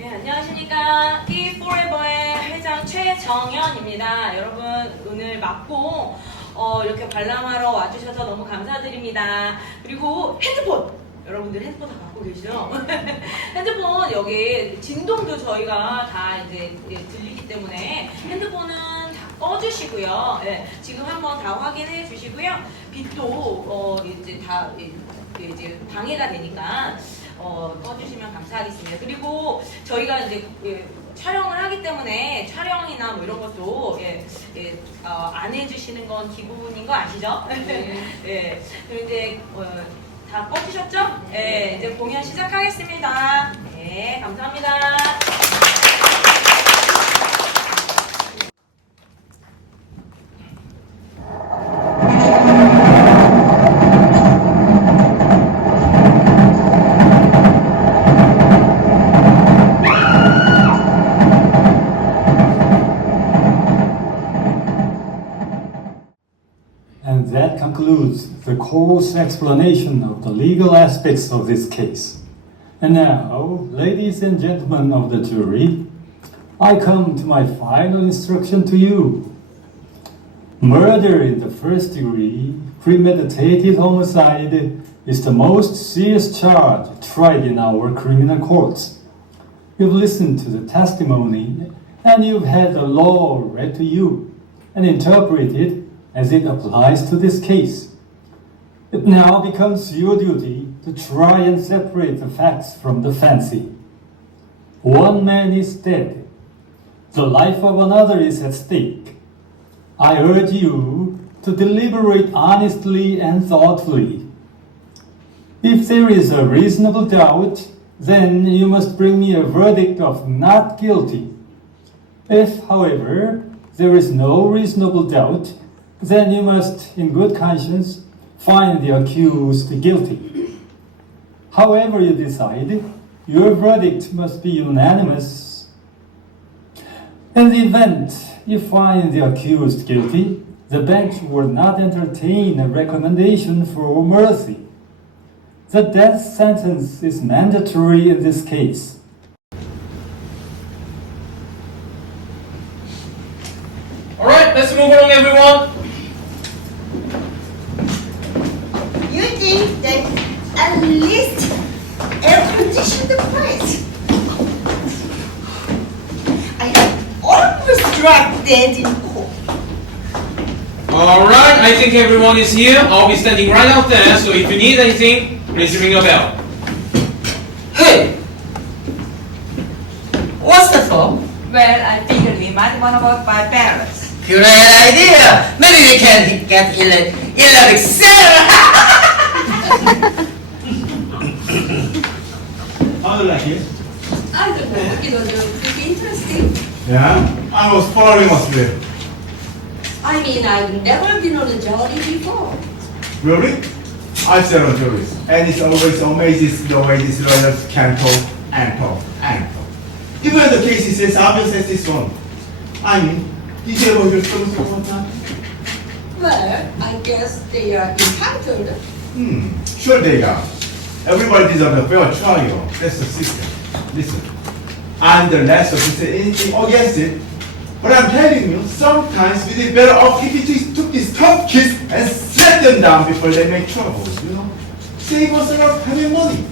네, 안녕하십니까. E4ever의 회장 최정현입니다. 여러분, 오늘 막공 이렇게 관람하러 와주셔서 너무 감사드립니다. 그리고 핸드폰! 여러분들 핸드폰 다 갖고 계시죠? 핸드폰 여기 진동도 저희가 다 이제 들리기 때문에 핸드폰은 다 꺼주시고요. 네, 지금 한번 다 확인해 주시고요. 빛도 이제 다 이제 방해가 되니까 꺼주시면 감사하겠습니다. 그리고 저희가 이제 촬영을 하기 때문에 촬영이나 뭐 이런 것도 안 해주시는 건 기본인 거 아시죠? 네. 네. 그럼 이제 다 꺼주셨죠? 네. 이제 공연 시작하겠습니다. 네, 감사합니다. And that concludes the course explanation of the legal aspects of this case. And now, ladies and gentlemen of the jury, I come to my final instruction to you. Murder in the first degree, premeditated homicide, is the most serious charge tried in our criminal courts. You've listened to the testimony, and you've had the law read to you and interpreted as it applies to this case. It now becomes your duty to try and separate the facts from the fancy. One man is dead. The life of another is at stake. I urge you to deliberate honestly and thoughtfully. If there is a reasonable doubt, then you must bring me a verdict of not guilty. If, however, there is no reasonable doubt, then you must, in good conscience, find the accused guilty. However you decide, your verdict must be unanimous. In the event you find the accused guilty, the bench will not entertain a recommendation for mercy. The death sentence is mandatory in this case. All right, let's move along, everyone. You think that at least air-conditioned place? I almost dropped dead in court. All right, I think everyone is here. I'll be standing right out there, so if you need anything, please ring a bell. Hey! What's that for? Well, I figured we might want to walk by Paris. Great idea! Maybe we can get Hillary Sarah! How do you like it? I don't know, it was pretty interesting. Yeah, I was following us there. I mean, I've never been on a journey before. Really? I've seen on tourists, and it's always amazes the way these lawyers can talk and talk and talk. Even the case is as obvious as this one. I mean, did you ever hear stories about that? Well, I guess they are entitled. Sure they are. Everybody deserves a fair trial. That's the system. Listen, I'm the last of to say anything against it, but I'm telling you, sometimes we did better off if we just took these tough kids and set them down before they make trouble, you know? Save us a lot of time and money.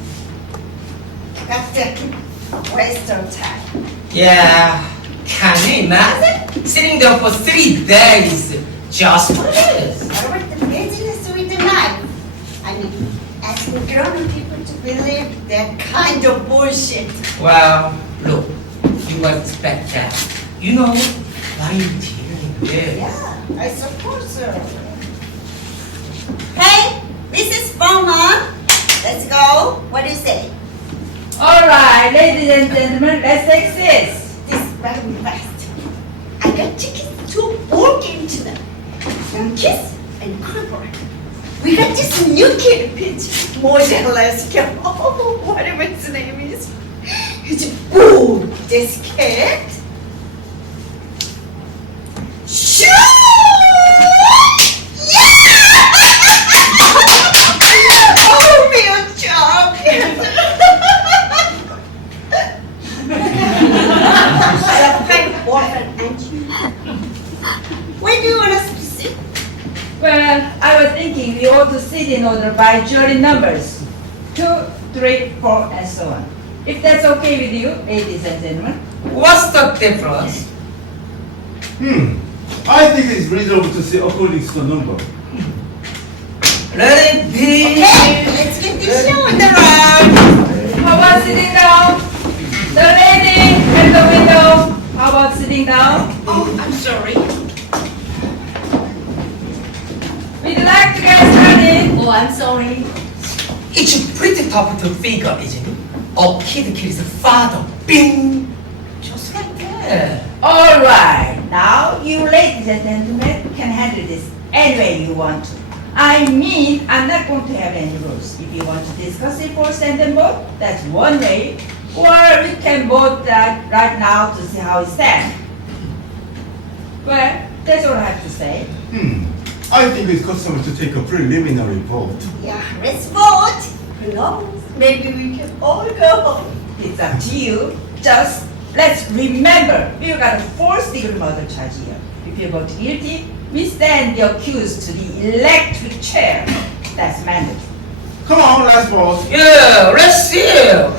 That's a waste of time. Yeah, can you imagine? Sitting there for 3 days just for this. What about the business with the knife? I mean, asking grown people to believe that kind of bullshit. Well, look, you expect that. You know why you're dealing with. Yeah, I suppose so. Hey, Mrs. Bowman, let's go. What do you say? All right, ladies and gentlemen, let's take this. This is very fast. I got tickets to all games tonight. Yankees and Clippers. We got this new kid pitch. More than last year. Oh, whatever his name is. It's boom. This kid. Shoot! Yeah! Oh, real champion. we ought to sit in order by jolly numbers. 2, 3, 4, and so on. If that's okay with you, ladies and gentlemen. What's the difference? I think it's reasonable to say according to the number. Let it be. Okay, let's get this show on the road. How about sitting down? The lady at the window. How about sitting down? Oh, I'm sorry. We'd like to get started. Oh, I'm sorry. It's pretty tough to figure, isn't it? A kid kills father. Bing. Just like that. All right. Now, you ladies and gentlemen can handle this any way you want to. I mean, I'm not going to have any rules. If you want to discuss it for stand and vote, that's one way. Or we can vote right now to see how it stands. Well, that's all I have to say. I think it's customary to take a preliminary vote. Yeah, let's vote. Hello, maybe we can all go home. It's up to you. Just let's remember, we've got a 4th degree murder charge here. If you vote guilty, we send the accused to the electric chair. That's mandatory. Come on, let's vote. Yeah, let's see.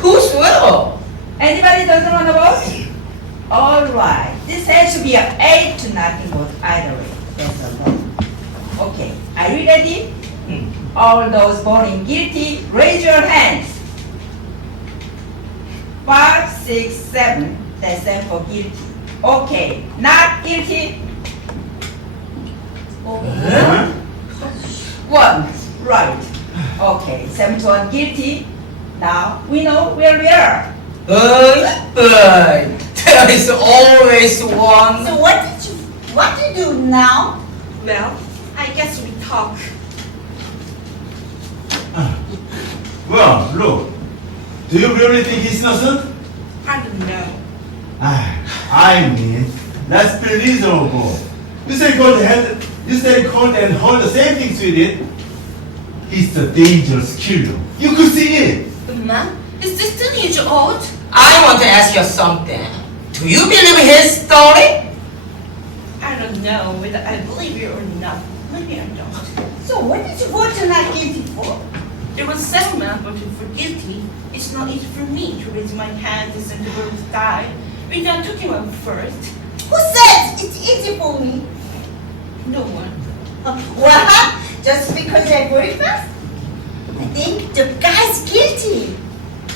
Who's will? Anybody doesn't want to vote? All right. This has to be an 8-0 vote either way. That's a vote. Okay. Are you ready? All those voting guilty, raise your hands. 5, 6, 7. That's them for guilty. Okay. Not guilty. Huh? 1. Right. Okay. 7 to 1 guilty. Now we know where we are. But there is always one. So what do you do now? Well, I guess we talk. Well, look. Do you really think he's innocent? I don't know. I mean, let's be reasonable. You say cold and hold the same things with it. He's the dangerous killer. You could see it. The man is 16 years old. I want to ask you something. Do you believe his story? I don't know whether I believe you or not. Maybe I don't. So what did you vote to not guilty for? There was 7 men voting for guilty. It's not easy for me to raise my hand and send the word to die. We got to him up first. Who says it's easy for me? No one. Well, just because I voted fast? I think the guy's guilty.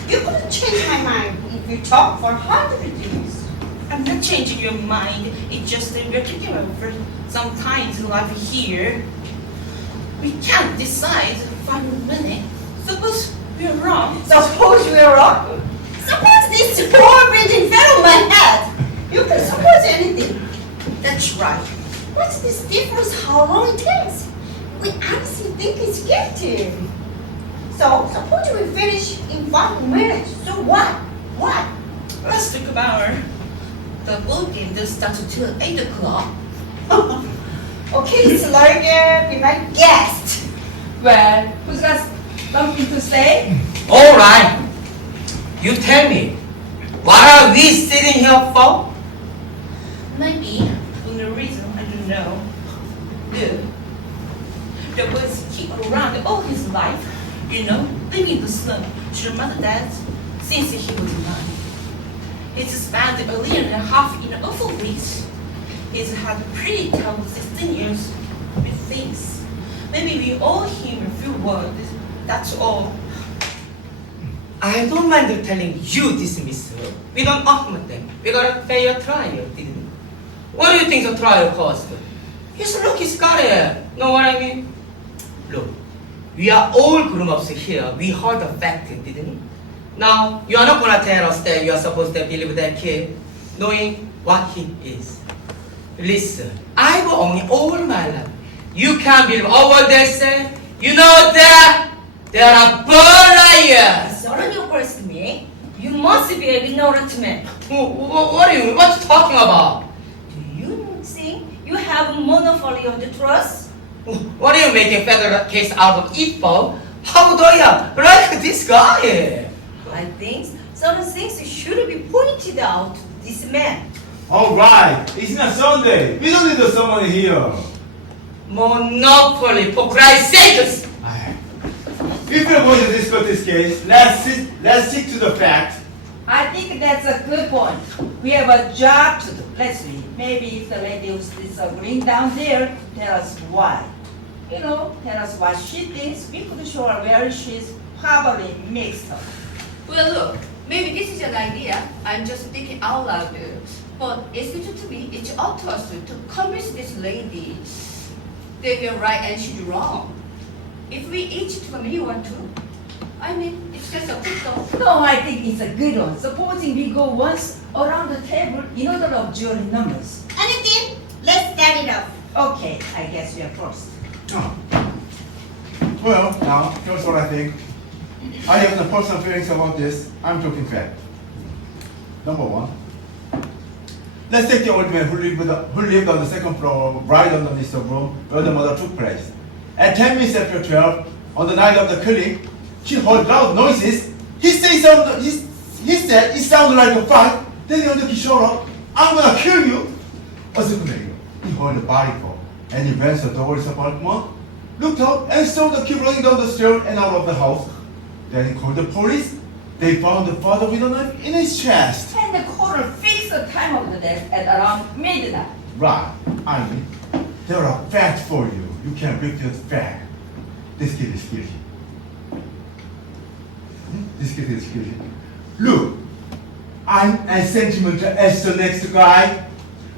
You couldn't change my mind if you talk for 100 years. I'm not changing your mind. It's just that we're taking over some time to live here. We can't decide 5 minutes. Suppose we're wrong. Suppose we're wrong. Suppose this poor building fell on my head. You can suppose anything. That's right. What's this difference how long it takes? We honestly think it's guilty. So suppose we finish in 5 minutes. So what? What? Let's talk about the ball game that starts until 8 o'clock. Okay, Slurger, be my guest. Well, who's got something to say? All right. You tell me. What are we sitting here for? Maybe for no reason, I don't know. The boys keep around all his life, living in the slum to your mother dad since he was 9. He's spent a year and a half in an awful place. He's had a pretty tough 16 years with things. Maybe we owe him a few words, that's all. I don't mind telling you this, mister. We don't offer them. We got a fair trial, didn't we? What do you think the trial cost? His look is got it. Know what I mean? Look, we are all grown-ups here. We heard the fact, didn't we? Now, you are not gonna tell us that you are supposed to believe that kid, knowing what he is. Listen, I've only all my life. You can't believe all what they say. You know that they are born liars. Sorry, you question me. You must be an ignorant man. What are you? What you talking about? Do you think you have a monopoly on the trust? What are you making federal case out of evil? How do you like this guy? I think certain things should be pointed out to this man. All right, it's not Sunday. We don't need someone here. Monopoly, for Christ's sakes! If you're going to discuss this case, let's stick to the facts. I think that's a good point. We have a job to do. Let's see. Maybe if the lady who's disagreeing down there, tell us why. You know, tell us what she thinks. We could show her where she's probably mixed up. Well, look, maybe this is an idea. I'm just thinking out loud. But it seems to me it's up to us to convince this lady that we're right and she's wrong. If we each took a new one too, I mean, it's just a quick thought. No, I think it's a good one. Supposing we go once around the table in order of jury numbers. Anything? Let's start it off. Okay, I guess you're first. Oh. Well, now, here's what I think. I have no personal feelings about this. I'm talking fact. Number one. Let's take the old man who lived on the second floor, right underneath the room where the murder took place. At 10 minutes after 12, on the night of the killing, she heard loud noises. He said it sounded like a fight. Then the other kid showed up. I'm gonna kill you. A second later, he heard a body fall, and he ran to the door of his apartment, looked out, and saw the kid running down the stairs and out of the house. Then he called the police. They found the father with a knife in his chest. And the coroner fixed the time of the death at around midnight. Right. I mean, there are facts for you. You can't refute fact. This kid is guilty. This kid is guilty. Look, I'm as sentimental as the next guy.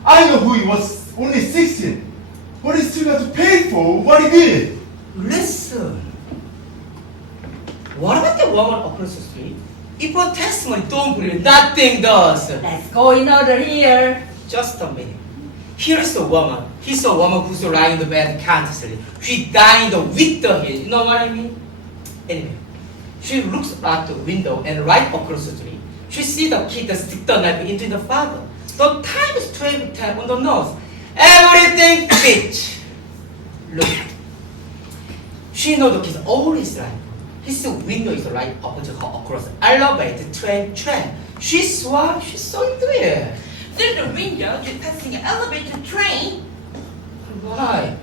I know who he was, only 16. But he still got to pay for what he did. Listen. What about the woman across the street? If her testimony don't believe, nothing does. Let's go in order here. Just a minute. Here's the woman. He's a woman who's lying in the bed, can't sleep. She died with the head. You know what I mean? Anyway, she looks out the window and right across the street, she sees the kid stick the knife into the father. The time is 12:10 on the nose. Everything fits. Look. She knows the kid's always right. His window is right opposite her across the elevator, train. She saw it. Through the window, just passing an elevator train. Why?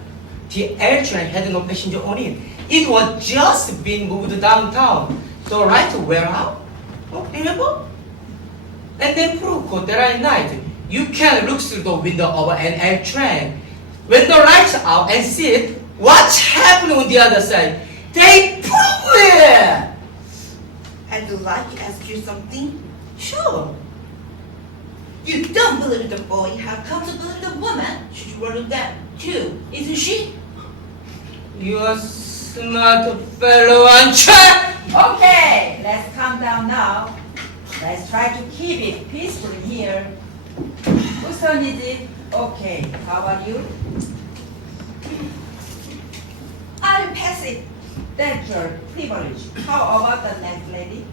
The L train had no passenger on it. It was just being moved downtown. The right were out. Oh, remember? And then prove that at night, you can look through the window of an L train. When the lights are out and see it, what's happening on the other side? They prove it! I'd like to ask you something. Sure. You don't believe the boy, how come to believe the woman? She's running down too, isn't she? You're a smart fellow, aren't you? Okay, let's calm down now. Let's try to keep it peaceful in here. Whose turn is it? Okay, how about you? I'll pass it. That's your privilege. How about the next lady?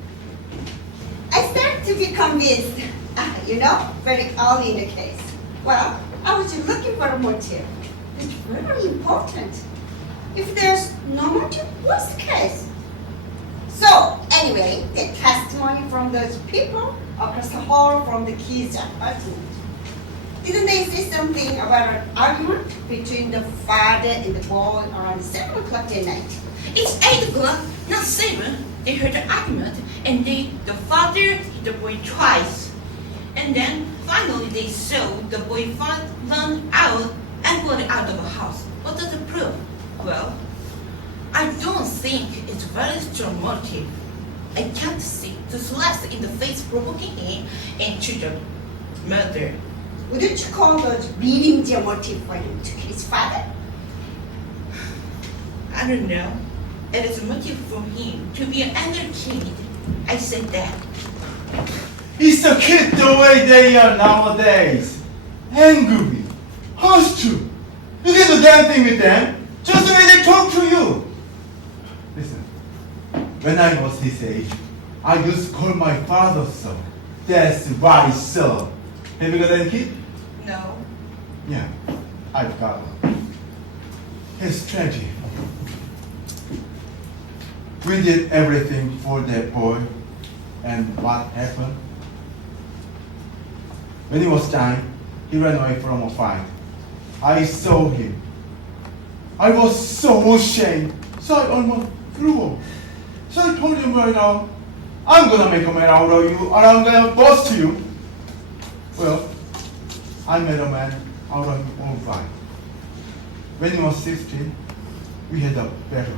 I start to be convinced. Very early in the case. Well, I was just looking for a motive. It's very important. If there's no motive, what's the case? So, anyway, the testimony from those people across the hall from the kid's apartment. Didn't they say something about an argument between the father and the boy around 7 o'clock that night? It's 8 o'clock, not 7. They heard the argument, and the father hit the boy twice. And then finally they saw the boy run out and got out of the house. What does it prove? Well, I don't think it's very strong motive. I can't see the slash in the face provoking him into the murder. Wouldn't you call those beating the motive for him to his father? I don't know. It is a motive for him to be another kid. I said that. It's the kid the way they are nowadays. Angry, hostile. You can do damn thing with them, just the way they talk to you. Listen, when I was his age, I used to call my father sir. That's right, sir. Have you got any kid? No. Yeah, I've got one. It's tragic. We did everything for that boy, and what happened? When he was dying, he ran away from a fight. I saw him. I was so ashamed, so I almost threw up. So I told him right out, I'm gonna make a man out of you, or I'm gonna bust you. Well, I made a man out of him all right. When he was 16, we had a battle.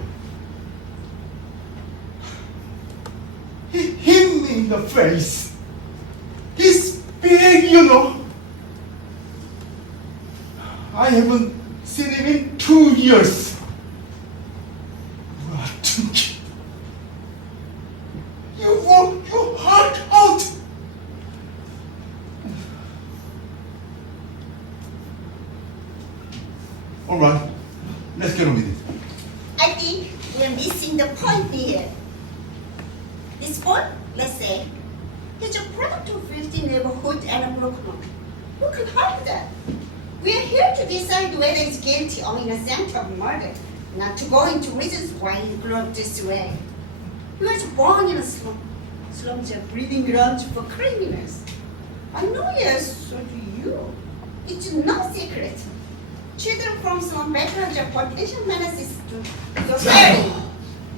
He hit me in the face. He's big, you know. I haven't seen him in 2 years. What? You want your heart out. All right, let's get on with it. I think we're missing the point here. This boy, let's say, is a product of 50 neighborhood and a broken home. Who can help that? We are here to decide whether he's guilty or innocent of murder, not to go into reasons why he grew up this way. He was born in a slum. Slums are breeding grounds for criminals. I know, yes, so do you. It's no secret. Children from slum backgrounds are potential menaces to society.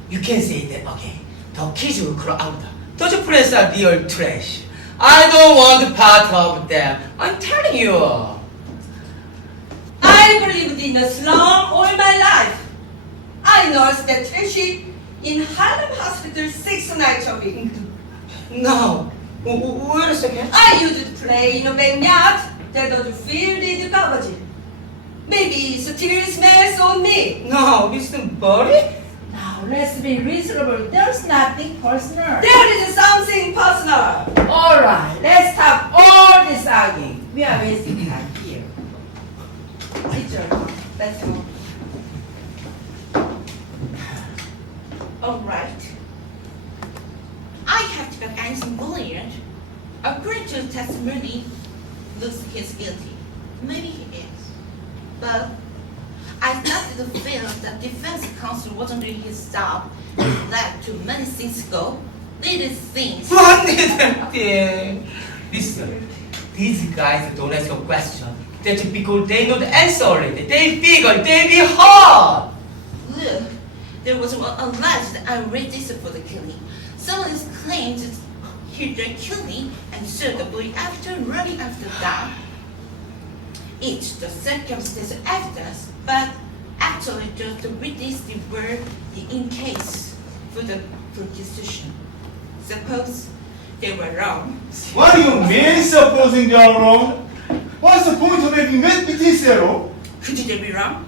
You can say that again. The kids will grow out. Those friends are real trash. I don't want part of them. I'm telling you. I lived in a slum all my life. I nursed the trashy in Harlem Hospital 6 nights a week. No. Wait a second. I used to play in a backyard that was filled with garbage. Maybe still smells on me. No, Mr. Buddy? Now let's be reasonable. There's nothing personal. There is something personal. All right, let's stop all this arguing. We are wasting time here. Teacher, let's go. All right. I have to get anything brilliant. According to the testimony, looks like he's guilty. Maybe he is. But I started to feel that defense counsel wasn't doing his job and led to many things go. Little things. What little thing? Listen, these guys don't ask a question. That's because they know the answer already. They figure they be hard. Look, there was one alleged unregistered for the killing. Someone is claimed to hear the killing and saw the body after running after that. It's the circumstantial evidence, but actually just the witness they were in case for the prosecution. Suppose they were wrong. What do you mean supposing they are wrong? What's the point of making witness error? Could they be wrong?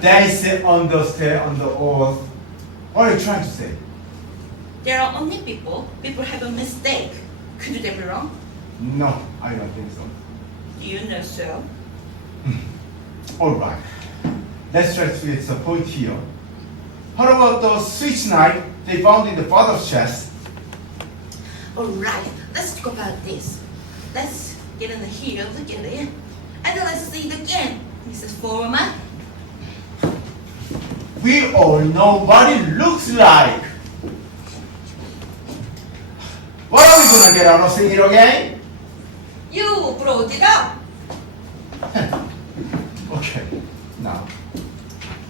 They say understand on the oath. What are you trying to say? There are only people have a mistake. Could they be wrong? No, I don't think so. Do you know so? All right. Let's try to get the point here. How about the switch knife they found in the father's chest? Alright, let's talk about this. Let's get in here, look at it. And then let's see it again, Mrs. Foreman. We all know what it looks like. What are we gonna get out of seeing it again? You brought it up. Okay, now,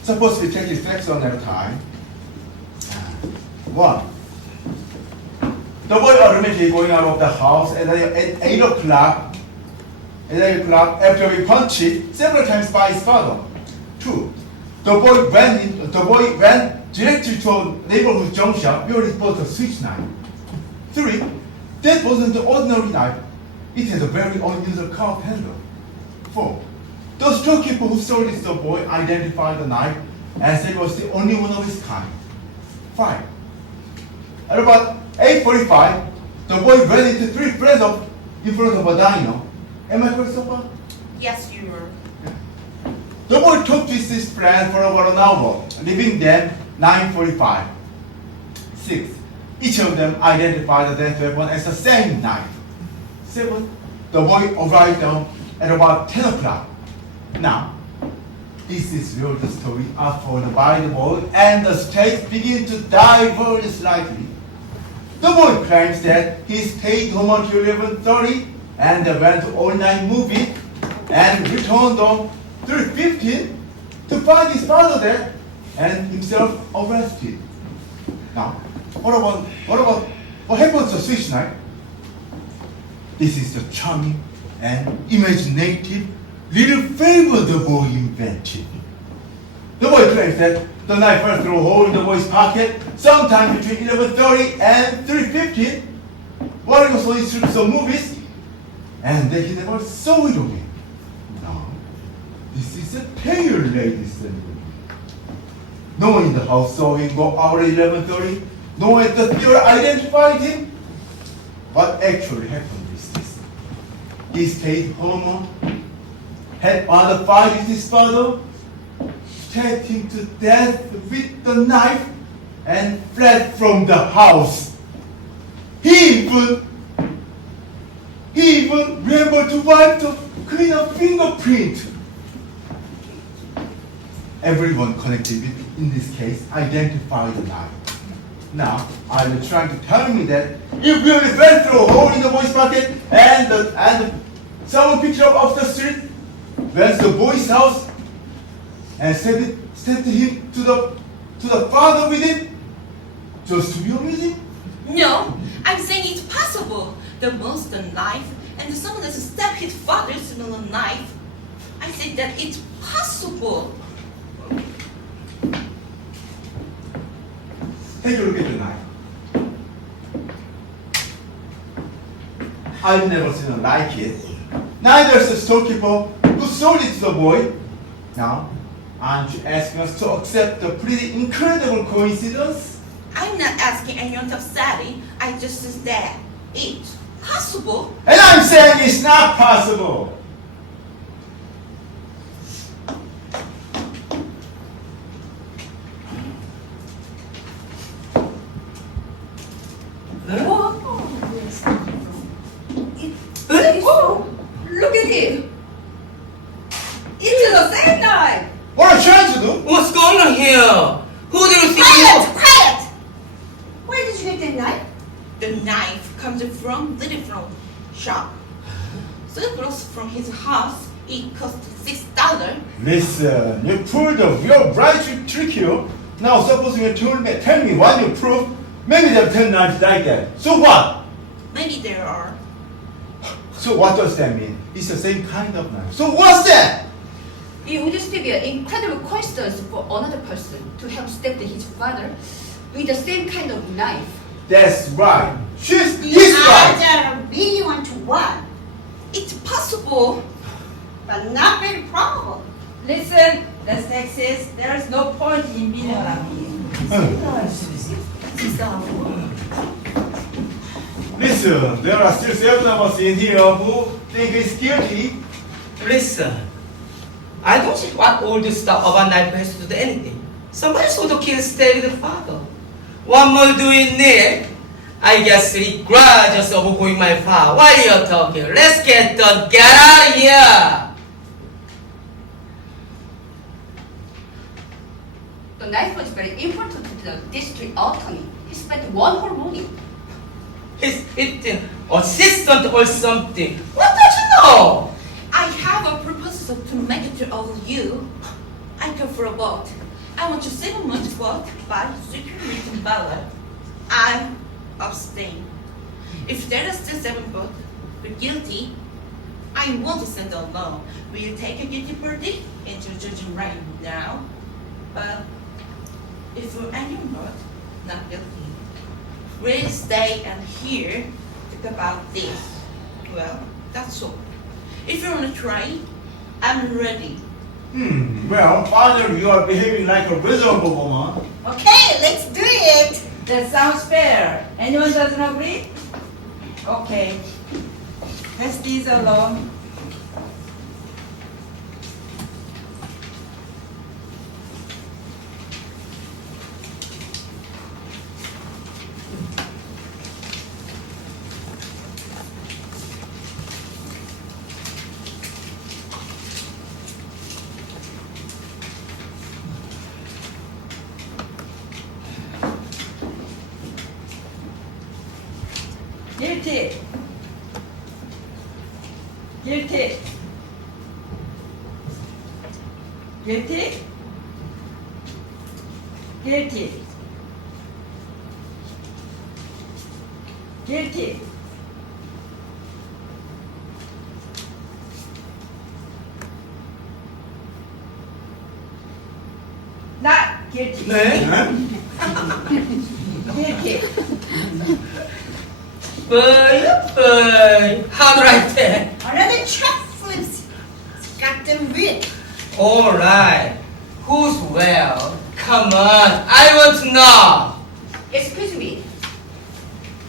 suppose we take it facts one at a time. 1. The boy automatically going out of the house at 8 o'clock. At 8 o'clock after we punch it several times by his father. 2. The boy went directly to a neighborhood junk shop where he bought a switch knife. 3. That wasn't the ordinary knife. It has a very unusual carved handle. 4. The storekeeper who sold it to the boy identified the knife and said it was the only one of its kind. 5. At about 8:45, the boy ran into 3 friends in front of a diner. Am I correct so far? Yes, you were. The boy talked with his friend for about an hour, leaving them 9:45. 6. Each of them identified the death weapon as the same knife. 7. The boy arrived at about 10 o'clock. Now, this is where the story unfolded by the boy and the stakes begin to diverge slightly. The boy claims that he stayed home until 11:30 and went to all-night movie and returned on 3:15 to find his father dead and himself arrested. Now, what happens to Swiss knife? This is the charming and imaginative little favor the boy invented. The boy claims that the knife fell through a hole in the boy's pocket sometime between 11:30 and 3:15 while he was on his trips of movies, and that he never saw it again. Now, this is a tale, ladies and gentlemen. No one in the house saw him go out at 11:30. No one at the theater identified him. What actually happened is this. He stayed home, had other fight with his father, stabbed him to death with the knife, and fled from the house. He even remembered to wipe the clean up fingerprint. Everyone connected with, in this case, identified the knife. Now, are you trying to tell me that you really fell through a hole in the boy's pocket and someone picked it up off the street, went to the boy's house, and sent him to the father with it, just to be with him? No, I'm saying it's possible. The monster knife and someone that stabbed his father similar knife. I say that it's possible. Take a look at the knife. I've never seen a like it. Neither is the storekeeper who sold it to the boy. Now, aren't you asking us to accept the pretty incredible coincidence? I'm not asking anyone to study. I just said that it's possible. And I'm saying it's not possible. Oh, look at it. It's the same knife. What are you trying to do? What's going on here? Who do you think Quiet! Where did you get that knife? The knife comes from the different shop. So it goes from his house. It cost $6. Listen, you pulled a real bright trick here. Now supposing you tell me what you prove, maybe there are 10 knives like that. So what? Maybe there are. So what does that mean? It's the same kind of knife. So what's that? It would just be an incredible coincidence for another person to have stabbed his father with the same kind of knife. That's right. He's The right. odds are really 1 to 1, It's possible. but not very probable. Listen, that's Texas. There's no point in being around here. Listen, there are still 7 of us in here who think he's guilty. Listen, I don't see what all this stuff about knife has to do with anything. Somebody saw the kid stay with the father. What more do we need? I guess he grudges over going my father. What are you talking? Let's get out of here! The knife was very important to the district attorney. He spent one whole morning. He's eating assistant or something. What does he know? I have a proposal to make it to all of you. I go for a vote. I want to 7 months vote by secret written ballot. I abstain. If there is still 7 votes for guilty, I want to send a law. Will you take a guilty verdict into judging right now? But if for any vote not guilty, will stay and hear talk about this? Well, that's all. If you want to try, I'm ready. Well, father, you are behaving like a reasonable woman. Okay, let's do it. That sounds fair. Anyone doesn't agree? Okay. Let's these alone. Guilty. Guilty. Guilty. Guilty. Guilty. Not guilty. 네? Guilty. How do I tell? Another check flips. Got them rid. Alright. Who's well? Come on, I want to know. Excuse me.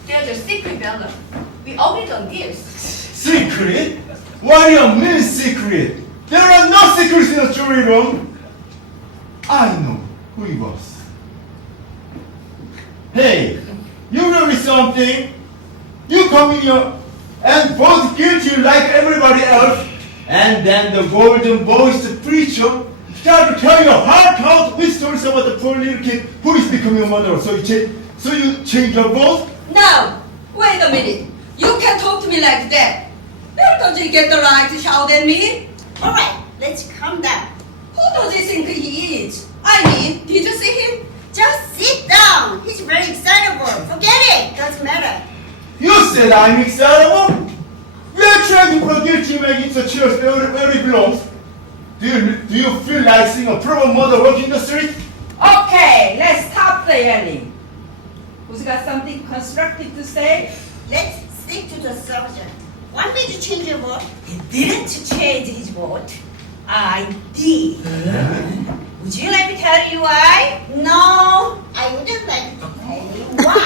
There's a secret ballot. We agreed on this. Secret? What do you mean secret? There are no secrets in the jury room. I know who he was. Hey, you know me something? You come in here and vote guilty like everybody else, and then the golden voiced preacher start to tell you heart-out stories about the poor little kid who is becoming a murderer. So you change your vote? Now, wait a minute. You can't talk to me like that. Where does he get the right to shout at me? All right, let's calm down. Who does he think he is? I mean, did you see him? Just sit down. He's very excitable. Forget it. Doesn't matter. You said I'm excitable? We are trying to put a guilty man into a church where he belongs. Do you feel like seeing a proper murder walking the street? Okay, let's stop the yelling. Who's got something constructive to say? Let's stick to the subject. Want me to change your vote? He didn't change his vote. I did. Would you like me to tell you why? No, I wouldn't like to tell you why.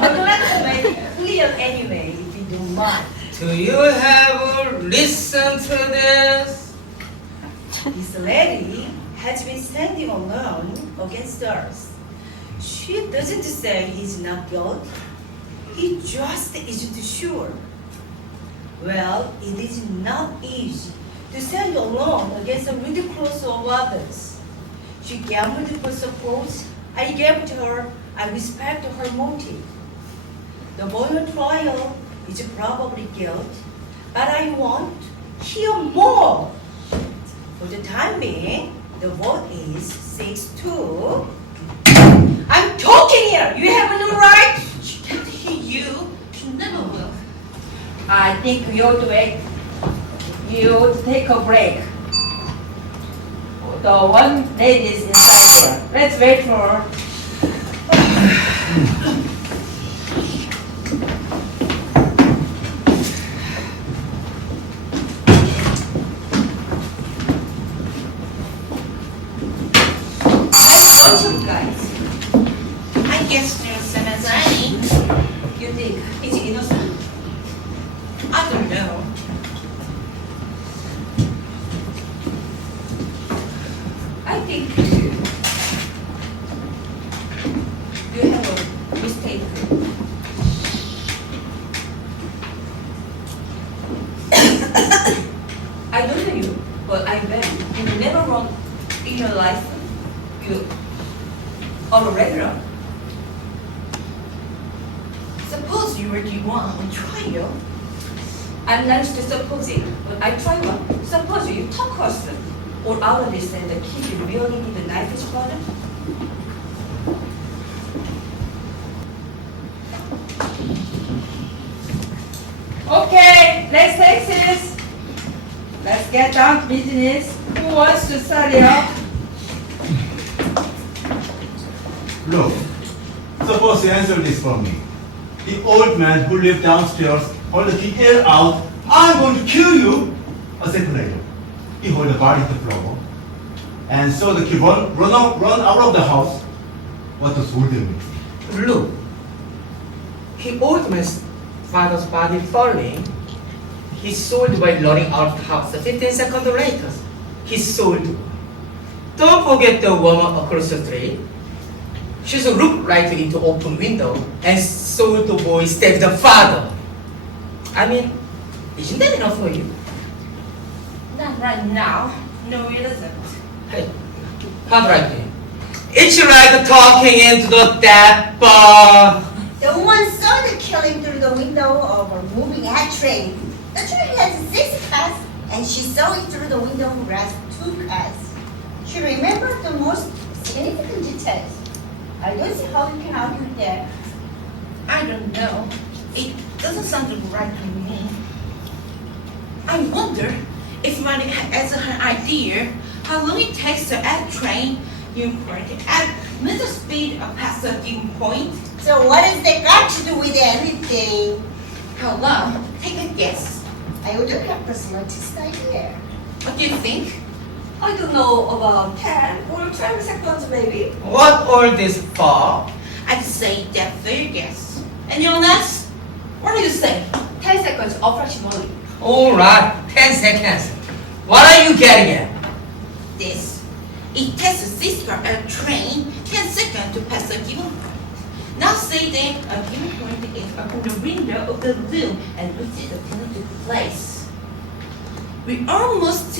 I'd like to make it clear anyway, if you don't mind. Do you have listened to this? This lady has been standing alone against us. She doesn't say he's not guilty. He just isn't sure. Well, it is not easy to stand alone against the ridiculous of others. She gambled for support. I gave it to her. I respect her motive. The boy on trial is probably guilty, but I want to hear more. For the time being, the vote is 6-2. I'm talking here. You have no right. She can't hear you. She never will. I think you ought to wait. You ought to take a break. The one lady is inside there. Let's wait for her. I told you guys. I guess there's some anxiety. You think he's innocent? I don't know. I think you have a mistake. I don't know you, but I bet you never wrong in your life. You are a regular. Suppose you were the one on trial. I'm not just supposing, but I try one. Suppose you talk us or out of this and the kid really need a knife is father. Okay, let's take this. Let's get down to business. Who wants to start it off? Look, suppose you answer this for me. The old man who lived downstairs hold the kid air out. I'm going to kill you. A second later, he hold the body on the floor, and so the kid run out of the house. What does hold him? Look, he old man's father's body falling. He sold by running out of the house. 15 seconds later, he sold. Don't forget the woman across the street. She's looked right into open window and saw the boy stab the father. I mean, isn't that enough for you? Not right now. No, it isn't. Hey, handwriting. It's like talking into the dead bar. The woman saw the killing through the window of a moving hat train. The train has 6 cars, and she saw it through the window who has 2 cars. She remembered the most significant details. I don't see how you can argue with that. I don't know. It doesn't sound right to me. I wonder if money has an idea how long it takes to add train import at middle speed past a given point. So what has that got to do with anything? How long? Take a guess. I wouldn't have the slightest idea. What do you think? I don't know, about 10 or 12 seconds maybe. What all this for? I'd say that fair guess. Anyone else? What do you say? 10 seconds approximately. Alright, 10 seconds. What are you getting at? This. It takes a sister at a train 10 seconds to pass a given point. Now say that a given point is upon the window of the loom and reaches the penalty place. We almost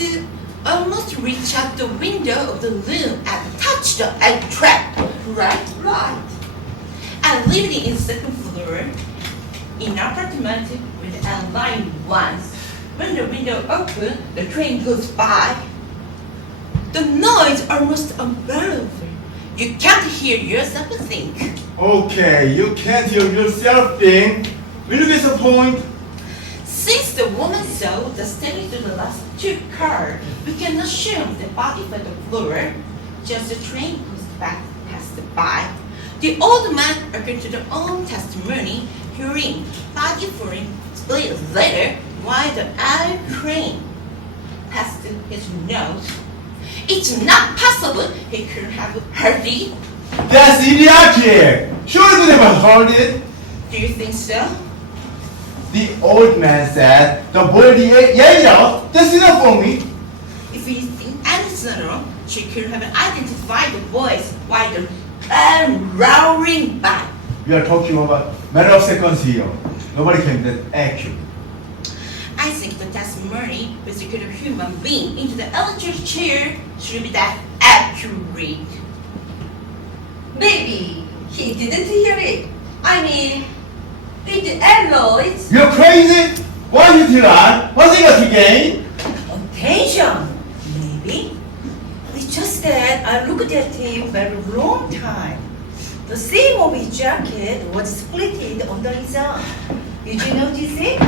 reach out the window of the loom and touch the egg trap. Right? Right. And living in second floor in apartment with a line once. When the window opens, the train goes by. The noise almost unbearable. You can't hear yourself think. Okay, you can't hear yourself think. Will you get the point? Since the woman saw the standing to the last two car, we can assume the body for the floor. Just the train goes back passed by. The old man, according to their own testimony, hearing body falling split later while the other train passed his nose. It's not possible he could have heard it. That's idiotic. Surely they never heard it. Do you think so? The old man said, the boy yelled out, that's enough for me. If you think anything wrong, she could have identified the voice while the roaring by. We are talking about matter of seconds here. Nobody can be that accurate. I think the testimony with the good of human being into the electric chair should be that accurate. Maybe he didn't hear it. I mean, with alloys. You're crazy? Why you Dylan? What's he got to gain? Attention, maybe. It's just that I looked at him very long time. The seam of his jacket was split under his arm. Did you notice it?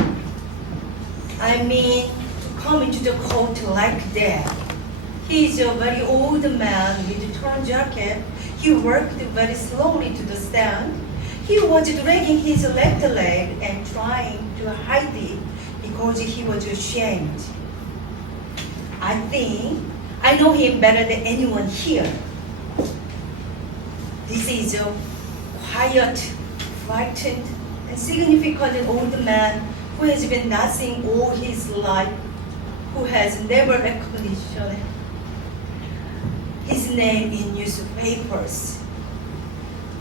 I mean, to come into the court like that. He's a very old man with a torn jacket. He worked very slowly to the stand. He was dragging his left leg and trying to hide it because he was ashamed. I think I know him better than anyone here. This is a quiet, frightened, and significant old man who has been nothing all his life, who has never recognition. His name in newspapers.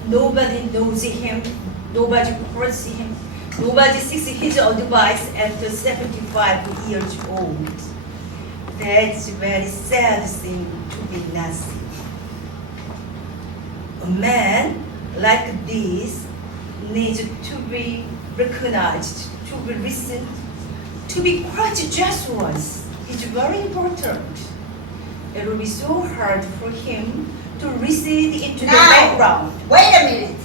Nobody knows him, nobody calls him, nobody seeks his advice after 75 years old. That's a very sad thing to be nothing. A man like this needs to be recognized, to be listened, to be quite just once. It's very important. It will be so hard for him to recede into the background. Wait a minute.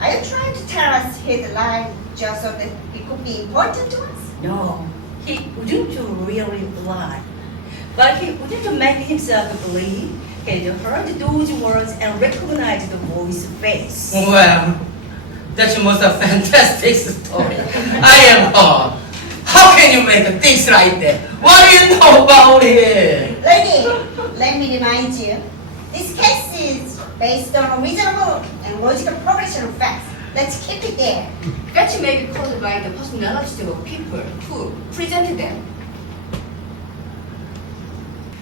Are you trying to tell us his line just so that he could be important to us? No, he wouldn't really lie. But he wouldn't make himself believe he had heard those words and recognized the boy's face. Well, that's the most fantastic story I am heard. How can you make things like that? What do you know about it? Lady, let me remind you, this case is based on a reasonable and logical progression of facts. Let's keep it there. That may be caused by the personalities of people who presented them.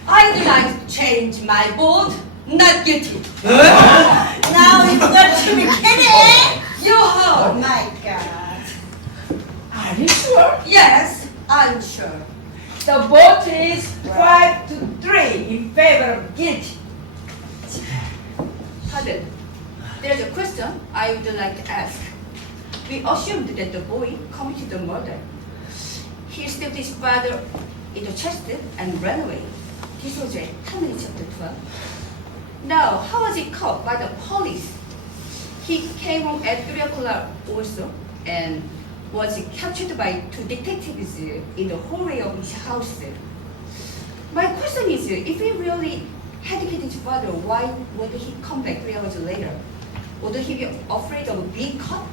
I'd like to change my vote. Not guilty. Now you've got to be kidding! You Oh heard. my God. Are you sure? Yes, I'm sure. The vote is 5 to 3 in favor of guilty. Pardon. There's a question I would like to ask. We assumed that the boy committed the murder. He stabbed his father in the chest and ran away. This was at 10 minutes after 12. Now, how was he caught by the police? He came home at 3 o'clock also and was captured by 2 detectives in the hallway of his house. My question is, if he really had killed his father, why would he come back 3 hours later? Would he be afraid of being caught?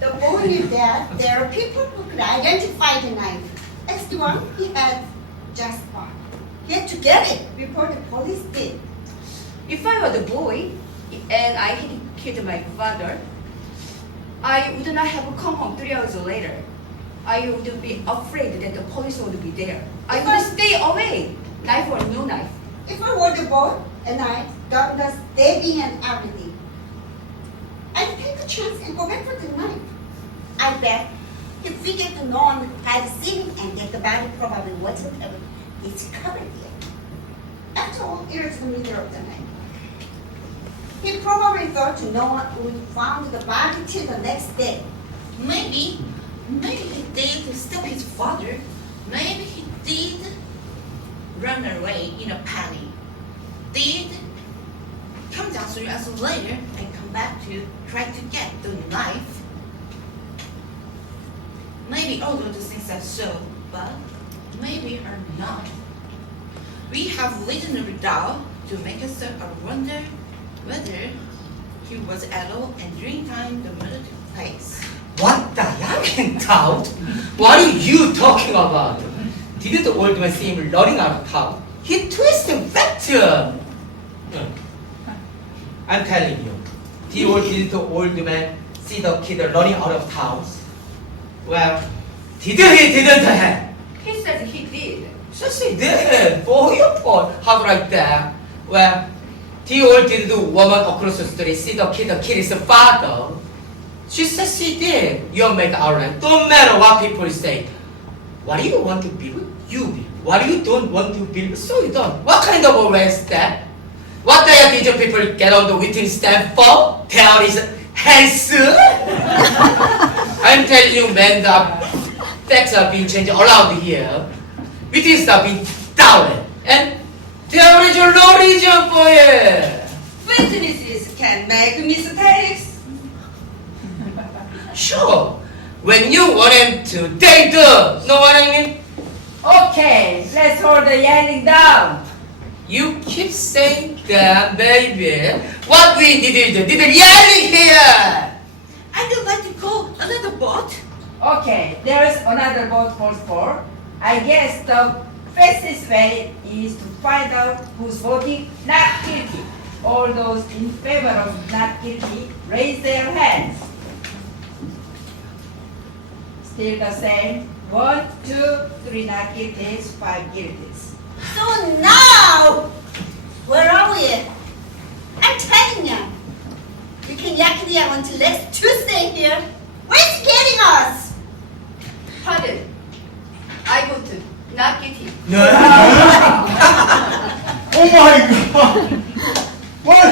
The boy knew that there are people who could identify the knife. That's the one he had just bought. He had to get it before the police did. If I were the boy and I had killed my father, I would not have come home 3 hours later. I would be afraid that the police would be there. I would stay away, knife or no knife. If I were the boy and I got the stabbing and everything, I'd take a chance and go back for the knife. I bet he figured no one had seen him and that the body probably wasn't discovered yet. After all, it was the middle of the night. He probably thought no one would find the body till the next day. Maybe he did stop his father. Maybe he did run away in a panic. Did come down 3 hours later and come back to try to get the knife. Maybe all of those things are so, but maybe are not. We have reasonable doubt to make us wonder whether he was adult and during time the murder took place. What the yakin doubt? What are you talking about? Did the old man see him running out of town? He twisted victim. I'm telling you, did the old man see the kid running out of town? Well, did he? Didn't he? He said he did. Yes, he did. For your part, how like that? Well, did the woman across the street see the kid kill his father? She says she did. You make it out right. Don't matter what people say. What do you want to build? You build. What you don't want to build? So you don't. What kind of a way is that? What did you people get on the witness stand for? Tell his hands. I'm telling you, man, the facts are being changed around here. Witnesses are being doubted. And there is no reason for it. Witnesses can make mistakes. Sure. When you want them to, they do. Know what I mean? Okay, let's hold the yelling down. You keep saying that, baby. What we did yelling here. I would like to call another boat. Okay, there's another vote for. I guess the fastest way is to find out who's voting not guilty. All those in favor of not guilty, raise their hands. Still the same. 1, 2, 3 not guilties, 5 guilties. So now, where are we? I'm telling you, we can yakety yak until next Tuesday here. Where's it getting us? Pardon. I voted not guilty. Oh my God! What a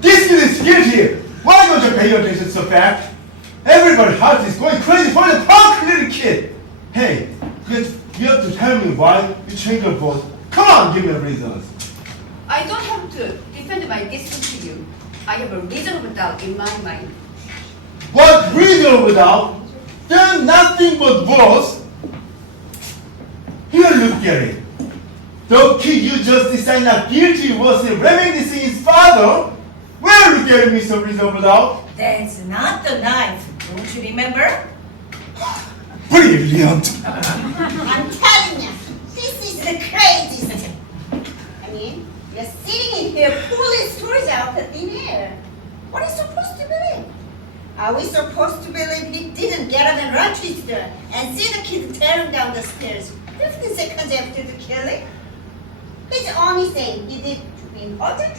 This kid is guilty! Why don't you pay attention to the fact? Everybody's heart is going crazy for the punk little kid! Hey, you have to tell me why you changed your vote. Come on, give me reasons. I don't have to defend my decision to you. I have a reasonable doubt in my mind. What reasonable doubt? Then nothing but votes. Here, look at it. The kid you just decided not guilty was reminiscing his father. Well, look at me, some reasonable doubt. That's not the knife. Don't you remember? Brilliant. I'm telling you, this is the craziest. I mean, you're sitting in here pulling stories out of thin air. What are you supposed to believe? Are we supposed to believe he didn't get up and run to his door and see the kid tearing down the stairs 15 seconds after the killing? He's only saying he did to be important.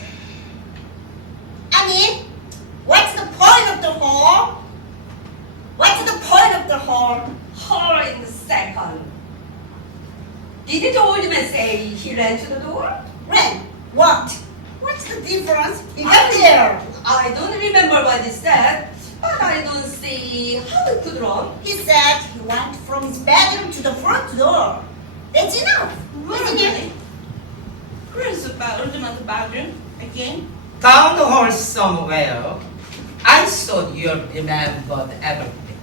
I mean, what's the point of the whole? What's the point of the whole? Hold in a second. Did the old man say he ran to the door? Ren, what? What's the difference? He got there. I don't remember what he said, but I don't see how he could run. He said he went from his bedroom to the front door. That's enough, isn't it? Where's the ultimate bathroom again? Down the hall somewhere. I thought you remembered everything.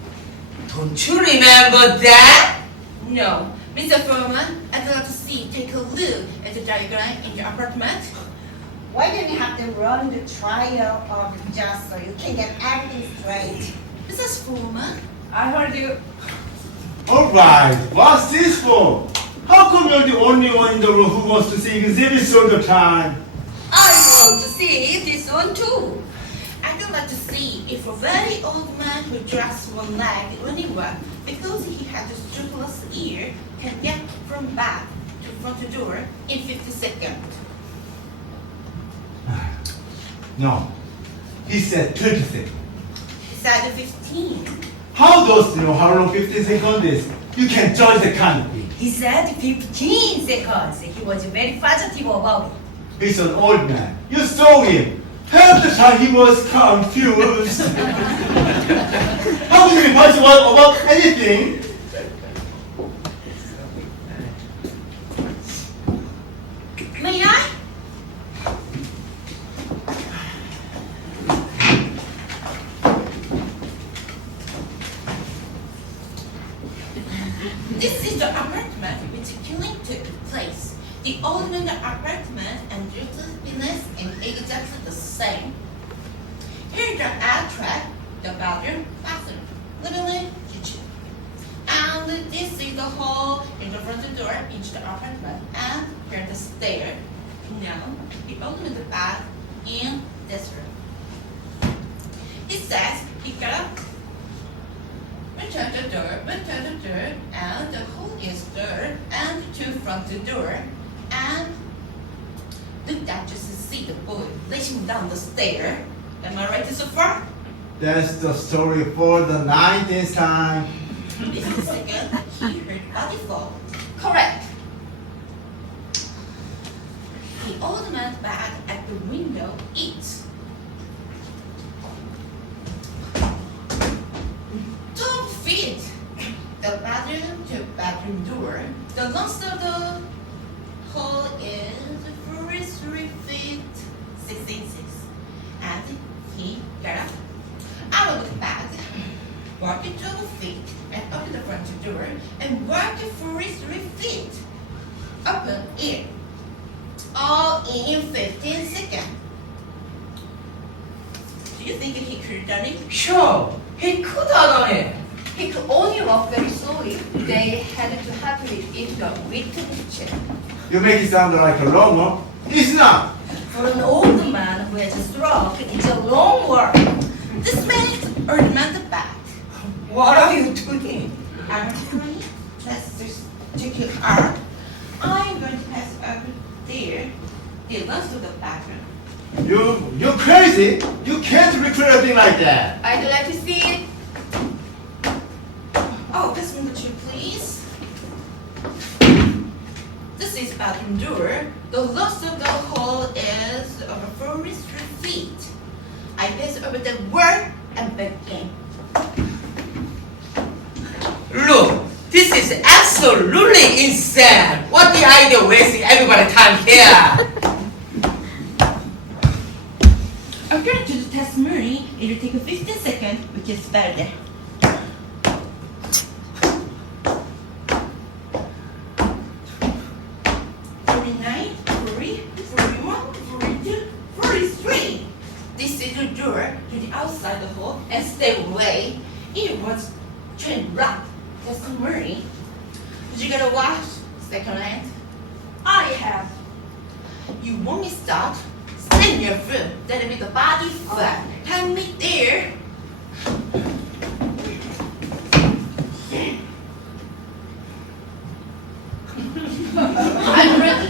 Don't you remember that? No. Mr. Furman, I'd like to take a look at the diagram in your apartment. Why don't you have to run the trial of just so you can get everything straight? Mrs. Furman? I heard you. Alright, what's this for? How come you're the only one in the room who wants to see exhibits all the time? I want to see this one too. I'd like to see if a very old man who drags one leg anywhere because he has a scrupulous ear can get from back to front door in 50 seconds. No, he said 30 seconds. He said 15. How does you know how long 15 seconds is? You can judge the quantity. He said 15 seconds. He was very positive about it. He's an old man. You saw him. Half the time he was confused. How can you be positive about anything? May I? This is the apartment which killing took place. The old man apartment and business is exactly the same. Here the attic, the bathroom, living room, kitchen. And this is the hall in the front door into the apartment, and here the stair. Now, he opened the bath in this room. He says he got up, return the door, and the hole is there, and to front the door, and look at just to see the boy leaping down the stair. Am I right so far? That's the story for the 19th time. This is the second he heard body fall. Correct. The old man's back at the window eats. 12 feet. The bathroom to bathroom door. The length of the hole is 43 feet 6 inches. And he got up out of the bed, walked 12 feet and opened the front door and walked 43 feet. Open it. All in 15 seconds. Do you think he could have done it? Sure, he could have done it. He could only walk very slowly. They had to happen in the width check. You make it sound like a long one. It's not. For an old man who has a stroke, it's a long walk. This makes old man the back. What are you doing? I'm trying. Let's just take it out. I'm going to pass over there. The length of the bathroom. You're crazy. You can't recreate a thing like that. I'd like to see it. Oh, this one too, please. This is bathroom door. The length of the hole is over 43 feet. I pass over the word and begin. Look, this is absolutely insane. What the idea wasting everybody's time here? According to the testimony, it will take 15 seconds, which is better. This is the door to the outside the hole and stay away. It was train rock. Testimony. Did you get a wash? Second hand? I have. You want me to start? Stand your foot. That'll be the body flat. Hand me there. I'm ready.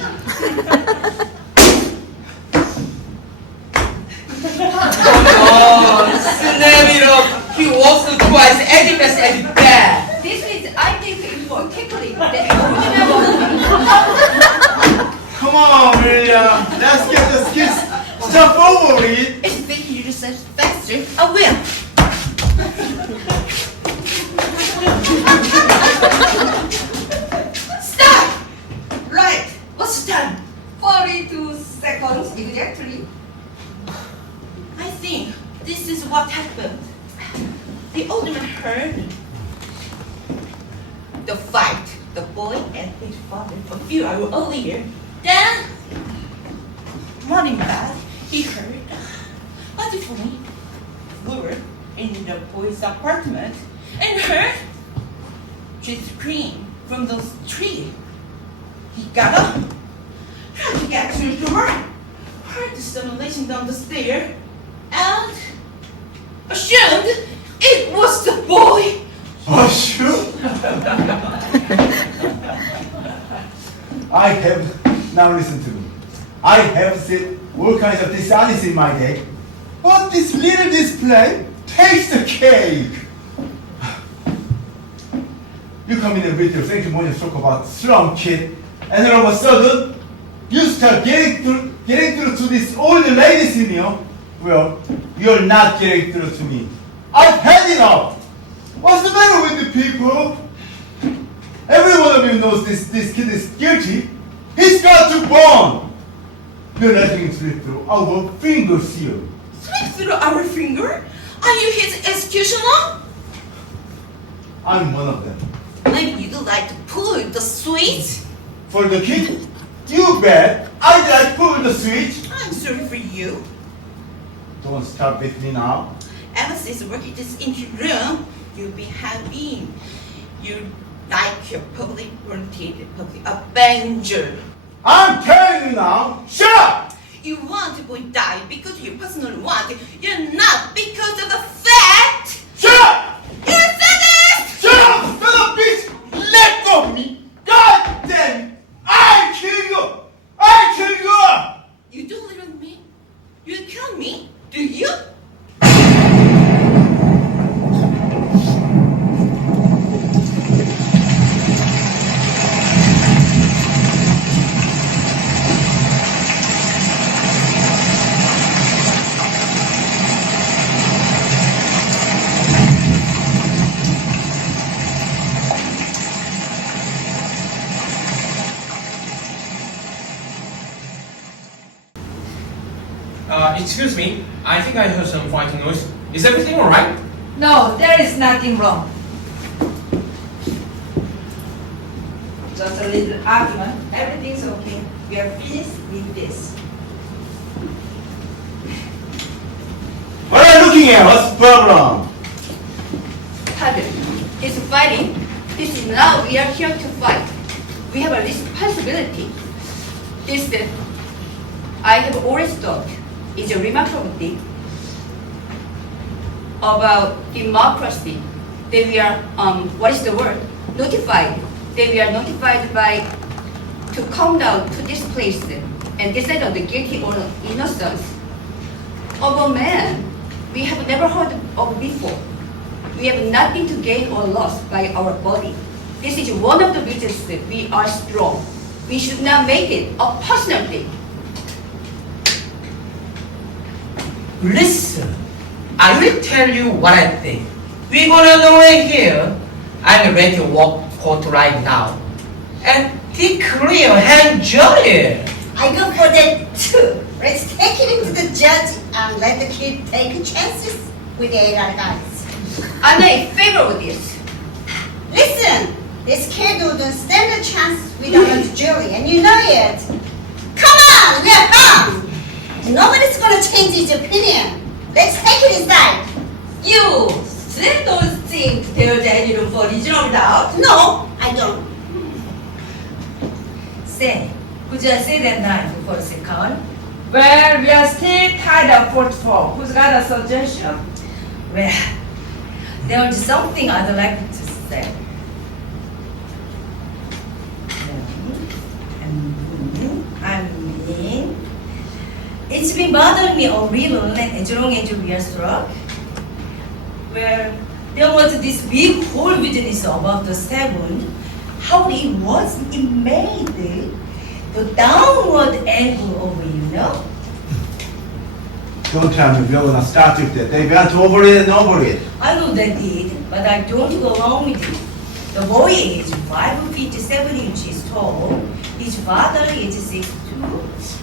Oh, snap it up. He walks twice as fast as that. This is, I think, it's more quickly than Come on, William. Let's get the skits. Jump over it. If you think you just faster, I will. Stop! Right. What's the time? 42 heard the fight, the boy and his father, a few hours earlier. Then, morning back, he heard a different word in the boy's apartment and heard she scream from the tree. He got up, tried to get to the door, heard the son racing down the stair, and assumed it was the boy. Oh, sure. I have, now listen to me. I have seen all kinds of dishonesty in my day, but this little display takes the cake. You come in and read your sanctimonious talk about slum kid, and then all of a sudden, you start getting through to these old ladies in here. Well, you're not getting through to me. I've had enough. What's the matter with the people? Every one of you knows this kid is guilty. He's got to burn. You're letting him slip through our fingers here. Slip through our finger? Are you his executioner? I'm one of them. Maybe you'd like to pull the switch? For the kid? You bet. I'd like to pull the switch. I'm sorry for you. Don't start with me now. Ever since working this empty room, you've been having you like your public wanted public avenger. I'm telling you now. Shut up! You want to boy die because you personally want it. You're not because of the fact. Shut up! You said it! Shut up, son of a bitch! Let go of me! God damn it! I'll kill you! I'll kill you! You don't live with me. You kill me. Do you? Excuse me, I think I heard some fighting noise. Is everything alright? No, there is nothing wrong. Just a little argument. Everything's okay. We are finished with this. What are you looking at? What's the problem? Father, it's fighting. This is now we are here to fight. We have a responsibility. This I have always thought is a remarkable thing about democracy. That we are what is the word? Notified. That we are notified by to come down to this place and decide on the guilty or innocence of a man we have never heard of before. We have nothing to gain or loss by our body. This is one of the reasons that we are strong. We should not make it a personal thing. Listen, I will tell you what I think. We're gonna know it here. I'm ready to walk court right now. And be clear and enjoy it. I go for that too. Let's take it into the judge and let the kid take chances with the our guys. I'm not in favor of this. Listen, this kid wouldn't stand a chance without a jury, and you know it. Come on, we're home. Nobody's gonna change his opinion. Let's take it inside. You still don't think there's any room for regional doubt? No, I don't. Say, would you say that night for a second? Well, we are still tied up 44. Who's got a suggestion? Well, there's something I'd like to say. I mean, it's been bothering me a little as long as we are struck. Well, there was this big whole business about the 7, how it was made, the downward angle over, you know? Don't tell me we're gonna start with that. They went over it and over it. I know they did, but I don't go along with it. The boy is 5 feet 7 inches tall. His father is 6'2".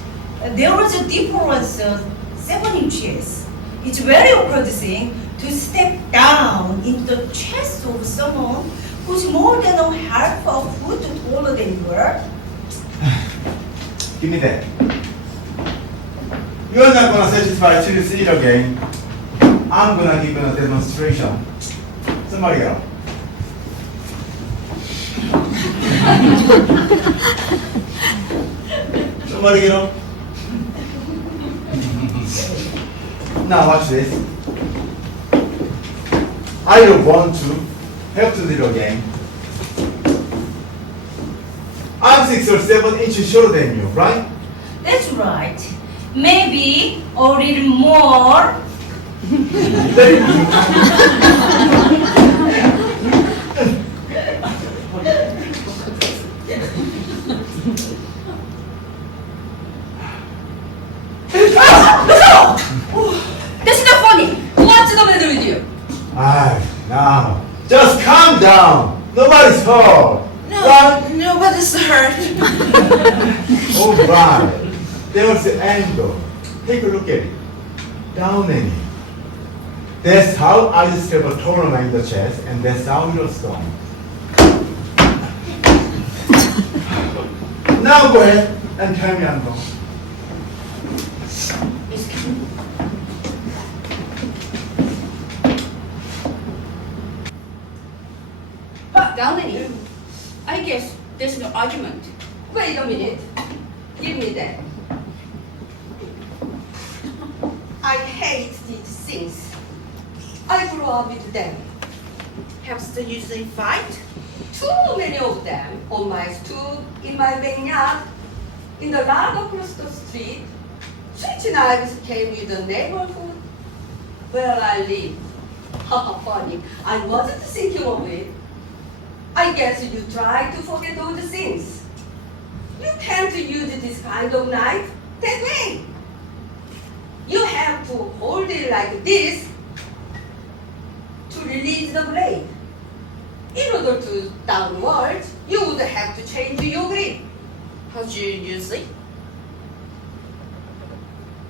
There was a difference of 7 inches. It's very awkward thing to step down into the chest of someone who's more than a half a foot taller than you are? Give me that. You're not gonna satisfy till you see it again. I'm gonna give you a demonstration. Somebody else. Somebody get up. Now watch this. I don't want to have to do it again. I'm 6 or 7 inches shorter than you, right? That's right. Maybe a little more. That's not funny. What's the matter with you? Now, just calm down. Nobody's hurt. Right? Nobody's hurt. All right. There's the angle. Take a look at it. Down in it. That's how I step a taller in the chest, and that's how you're strong. Now go ahead and tell me I'm wrong. Downey, I guess there's no argument. Wait a minute. Give me that. I hate these things. I grew up with them. Hamsters usually fight. Too many of them on my stoop, in my backyard, in the lot across the street. Switch knives came with the neighborhood where I live. Haha, funny. I wasn't thinking of it. I guess you try to forget all the things. You tend to use this kind of knife that way. You have to hold it like this to release the blade. In order to downward, you would have to change your grip. How do you use it?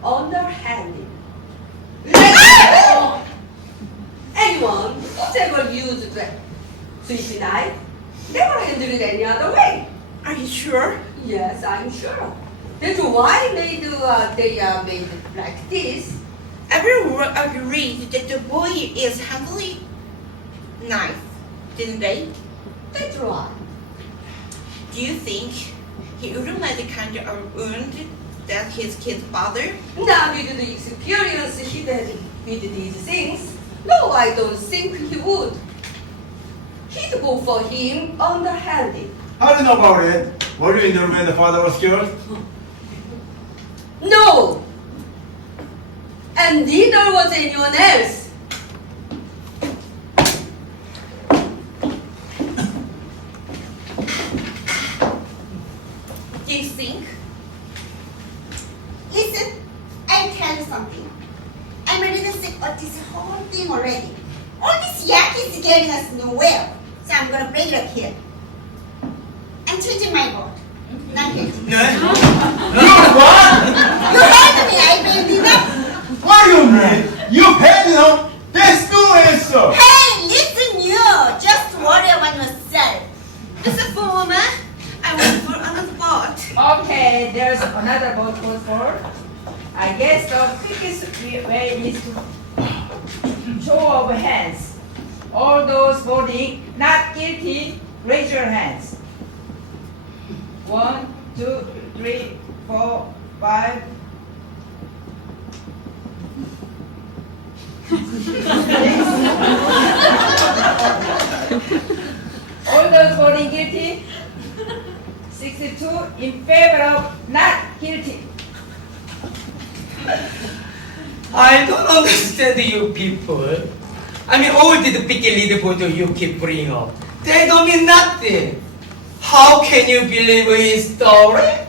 Underhanded. Anyone who's ever used the Swiss knife never handled it any other way. Are you sure? Yes, I'm sure. That's why they made it like this. Everyone agreed that the boy is handling knife, didn't they? That's right. Do you think he wouldn't let the kind of wound that his kid father? Now with the experience he had with these things, no, I don't think he would. He'd go for him underhanded. How do you know about it? Were you in the room when the father was killed? No! And neither was anyone else. Do you think? Listen, I'll tell you something. I'm a little sick of this whole thing already. All this yak is getting us nowhere. So I'm gonna break it up here. I'm changing my vote. Not here. You what? You heard me, I made it up. What do you mean? You paid enough? There's no answer. Hey, listen you. Just worry about yourself. Mr. Foreman, I went for another vote. Okay, there's another vote for. I guess the quickest way is to show of hands. All those voting not guilty, raise your hands. 1, 2, 3, 4, 5. All those voting guilty, 62 in favor of not guilty. I don't understand you people. I mean, all the picky leaderboard you keep bringing up, they don't mean nothing. How can you believe his story?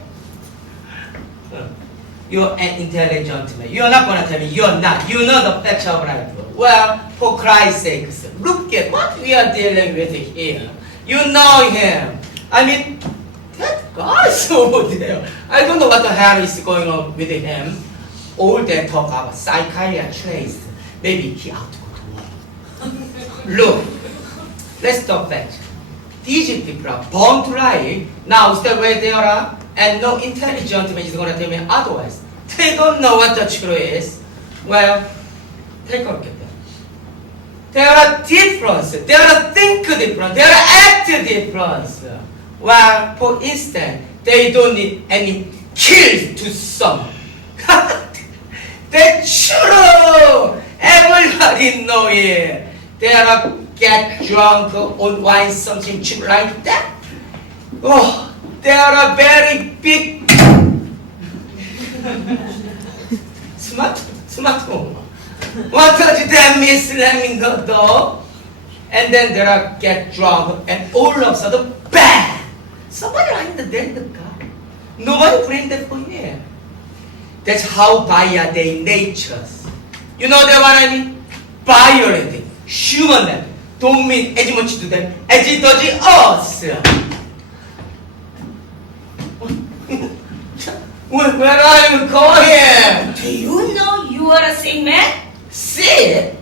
You're an intelligent man. You're not going to tell me you're not. You know the facts of life. Well, for Christ's sake, look at what we are dealing with here. You know him. I mean, that guy's over there. I don't know what the hell is going on with him. All that talk about psychiatrist. Maybe he ought to go to Look, let's talk fact. These people are born to lie. Now is that where they are? And no intelligent man is going to tell me otherwise. They don't know what the truth is. Well, take a look at them. There are differences. There are think difference. There are act difference. Well, for instance, they don't need any kills to some. That's true. Everybody know it. They are get drunk on wine, something cheap like that. Oh, they are a very big smart. What does that mean, slamming the door? And then they are get drunk, and all of a sudden, bang! Somebody in the dead car. Nobody blamed them for it. That's how via their natures. You know that what I mean? Violent, human, don't mean as much to them as it does us. Where are you going? Do you know you are a sick man? Sit!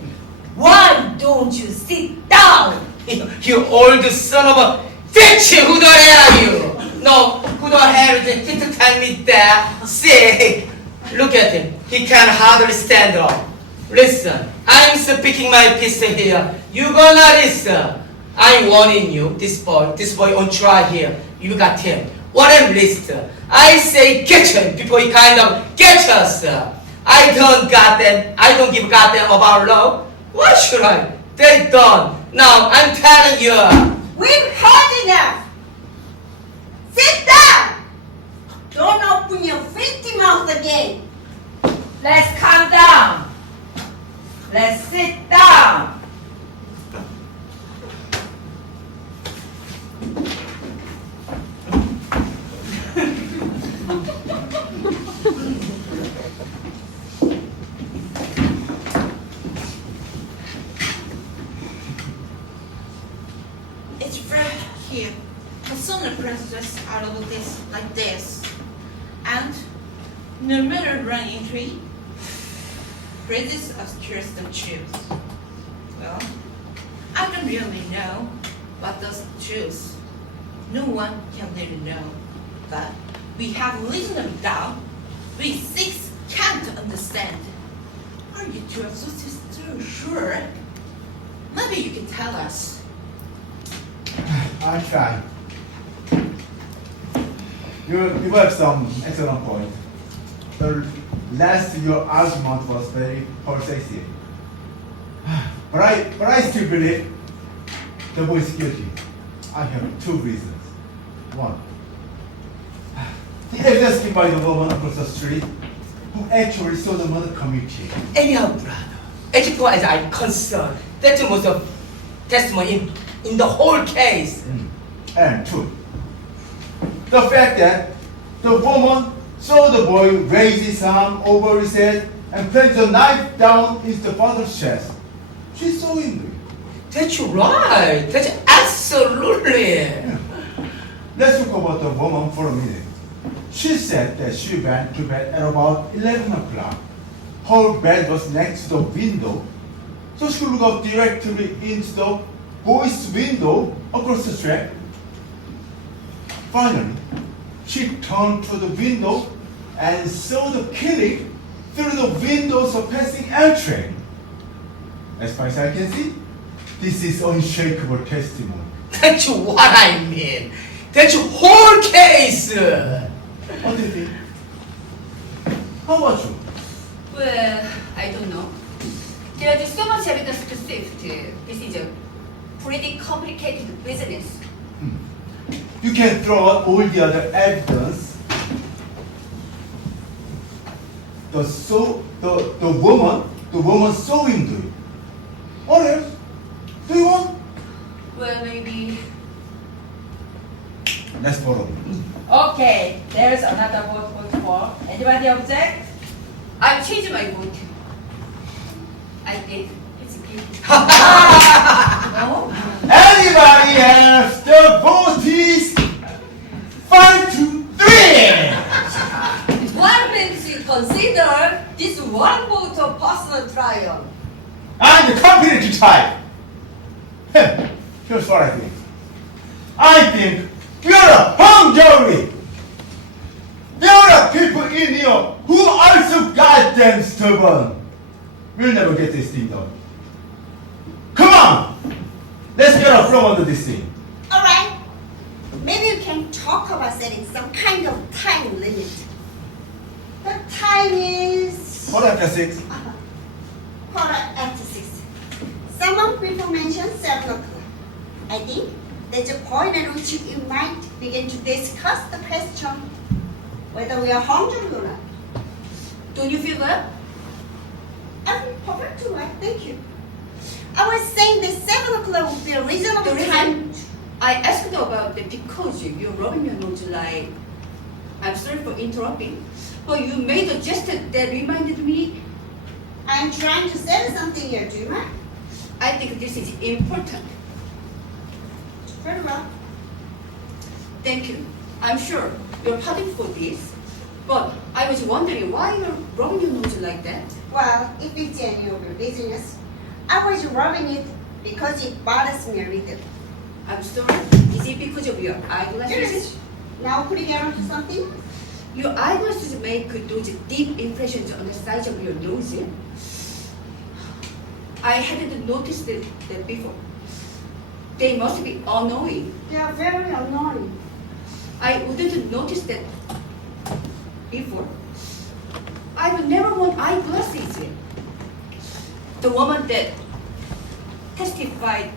Why don't you sit down? You old son of a bitch! Who the hell are you? No, who the hell did you tell me that? See, look at him. He can hardly stand up. Listen, I'm speaking my piece here. You gonna listen. I'm warning you. This boy on trial here. You got him. What am list? I say get him before he kind of get us. I don't give a goddamn about law. Why should I? They don't. Now I'm telling you. We've had enough. Sit down. Don't open your filthy mouth again. Let's calm down. Let's sit down. It's right here. The sun presses out of this like this. And no matter running tree, praises obscures the truth. Well, I don't really know what does truth. No one can really know. But we have reasonable doubt. We six can't understand. Are you two of so sure? Maybe you can tell us. I try. You have some excellent point. The last your argument was very persuasive. But I still believe the boy is guilty. I have two reasons. One, the evidence given by the woman across the street who actually saw the murder committed. Anyhow, brother, as far as I'm concerned, that's the most of testimony in the whole case. And two, the fact that the woman saw the boy raise his arm over his head and place the knife down into the father's chest. She saw him do it. That's right. That's absolutely. Let's talk about the woman for a minute. She said that she went to bed at about 11 o'clock. Her bed was next to the window, so she could look directly into the boy's window across the street. Finally, she turned to the window and saw the killing through the windows of passing air train. As far as I can see, this is unshakable testimony. That's what I mean. That's the whole case. What do you think? How about you? Well, I don't know. There's so much evidence to sift. This is a pretty complicated business. You can throw out all the other evidence. The woman saw him do it. What else? Do you want? Well, maybe. Let's follow. Okay, there's another vote for. Anybody object? I've changed my vote. I think it's guilty. No? Anybody else? The vote is 5-3. One thing to consider, this one vote of personal trial. And the company to tie. Here's what I think. I think we are a Hungary. There are people in here who are so goddamn stubborn. We'll never get this thing done. Come on! Let's get out from under this thing. All right. Maybe we can talk about setting some kind of time limit. The time is Hold on, 6. quarter after 6. Someone people mentioned 7 o'clock. I think there's a point at which you might begin to discuss the question whether we are hungry or not. Don't you feel well? I'm perfectly right, thank you. I was saying that 7 o'clock would be a reasonable The time. reason I asked about that because you're rubbing your nose like, I'm sorry for interrupting, but you made a gesture that reminded me, I'm trying to say something here, do you mind? I think this is important. Very well. Thank you. I'm sure you're pardoned for this, but I was wondering why you're rubbing your nose like that. Well, if it's any of your business, I was rubbing it because it bothers me a little. I'm sorry. Is it because of your eyeglasses? Yes. Now could you get onto something? Your eyeglasses make those deep impressions on the sides of your nose. I hadn't noticed that before. They must be annoying. They are very annoying. I wouldn't notice that before. I've never worn eyeglasses. The woman that testified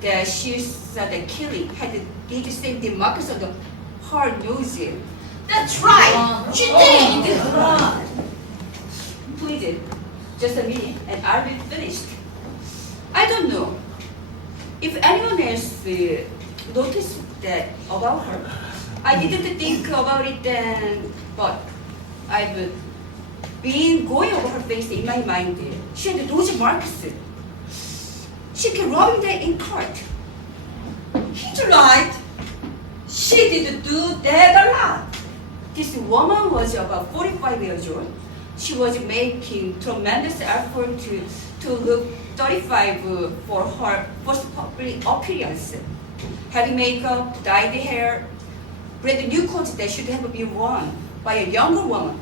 that she saw that Kelly had did same the markers on her nose. That's right. She did. Please, just a minute, and I'll be finished. I don't know if anyone else noticed that about her. I didn't think about it then, but I've been going over her face in my mind. She had those marks. She kept rubbing them in cart. He's right. She did do that a lot. This woman was about 45 years old. She was making tremendous effort to look 35 for her first public appearance. Having makeup, dyed hair, brand new coats that should have been worn by a younger woman.